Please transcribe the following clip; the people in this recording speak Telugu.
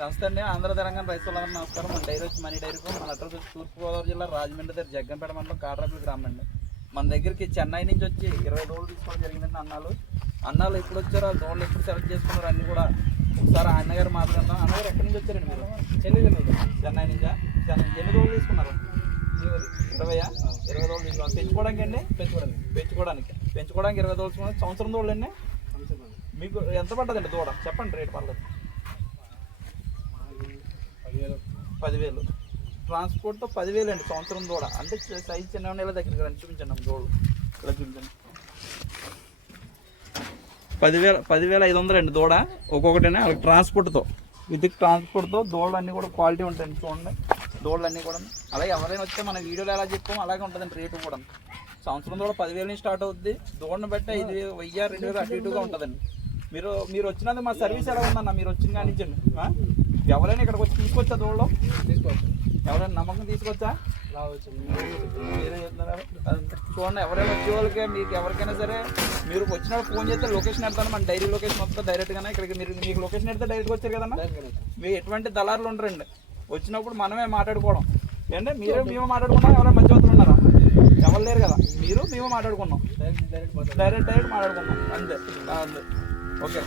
నమస్తే అండి. ఆంధ్ర తెలంగాణ రైతులందరూ నమస్కారం. మన డైరీ వచ్చి మనీ డైరీ మన అడ్రస్ వచ్చి తూర్పుగోదావరి జిల్లా రాజమండ్రి దగ్గర జగ్గంపేట మండలం కాట్రాపల్లి గ్రామం అండి. మన దగ్గరికి చెన్నై నుంచి వచ్చి 20 రోజులు తీసుకోవడం జరిగిందండి. అన్నాలు ఎప్పుడు వచ్చారో దోళ్ళు ఎప్పుడు సెలెక్ట్ చేసుకున్నారు అన్నీ కూడా ఒకసారి అన్నగారు మాట్లాడదాం. అన్నగారు ఎక్కడి నుంచి వచ్చారండి మీరు? చెన్నై నుంచా? ఎన్ని రోజులు తీసుకున్నారు? 20 రోజులు తీసుకున్నారు. పెంచుకోవడానికి అండి? పెంచుకోవడానికి 20 రోజులు తీసుకున్నారు. సంవత్సరం దోళ్ళు అండి. మీకు ఎంత పడ్డదండి దూడ? చెప్పండి రేట్ పర్లేదు. 10,000 ట్రాన్స్పోర్ట్తో 10,000 అండి సంవత్సరం దూడ. అంటే సైజ్ చిన్న నెల దగ్గరికి రండి చూపించండి. దూడలు ఇలా చూపించండి. 10,500 అండి దూడ ఒక్కొక్కటైనా ట్రాన్స్పోర్ట్తో. విత్ ట్రాన్స్పోర్ట్తో దూడలు అన్నీ కూడా క్వాలిటీ ఉంటాయండి. చూడండి దూడలు అన్నీ కూడా. అలాగే ఎవరైనా వస్తే మన వీడియోలో ఎలా చెప్పామో అలాగే ఉంటుందండి రేటు కూడా. సంవత్సరం దూడ 10,000 నుంచి స్టార్ట్ అవుద్ది. దూడను బట్టి 5,000, 2,000 అటు ఇటుగా ఉంటుందండి. మీరు వచ్చినందుకు మా సర్వీస్ ఎలా ఉందన్న? మీరు వచ్చిన కానించండి. ఎవరైనా ఇక్కడికి వచ్చి తీసుకొచ్చా దూడలో? తీసుకోవచ్చు. ఎవరైనా నమ్మకం తీసుకొచ్చా? రావచ్చు. మీరే చెప్తున్నారు. చూడండి ఎవరైనా వచ్చే వాళ్ళకి మీకు ఎవరికైనా సరే మీరు వచ్చినప్పుడు ఫోన్ చేస్తే లొకేషన్ పెడతాను. మన డైరీ లొకేషన్ వస్తుంది డైరెక్ట్గానే. ఇక్కడికి మీకు లొకేషన్ పెడితే డైరెక్ట్గా వచ్చారు కదన్నా. మీకు ఎటువంటి దళారులు ఉండరండి. వచ్చినప్పుడు మనమే మాట్లాడుకోవడం ఏంటంటే మేము మాట్లాడుకున్నాం. ఎవరైనా మధ్యవర్తులు ఉన్నారా? ఎవరు లేరు కదా. మేము మాట్లాడుకున్నాం. డైరెక్ట్ మాట్లాడుకున్నాం అంతే. ఓకే.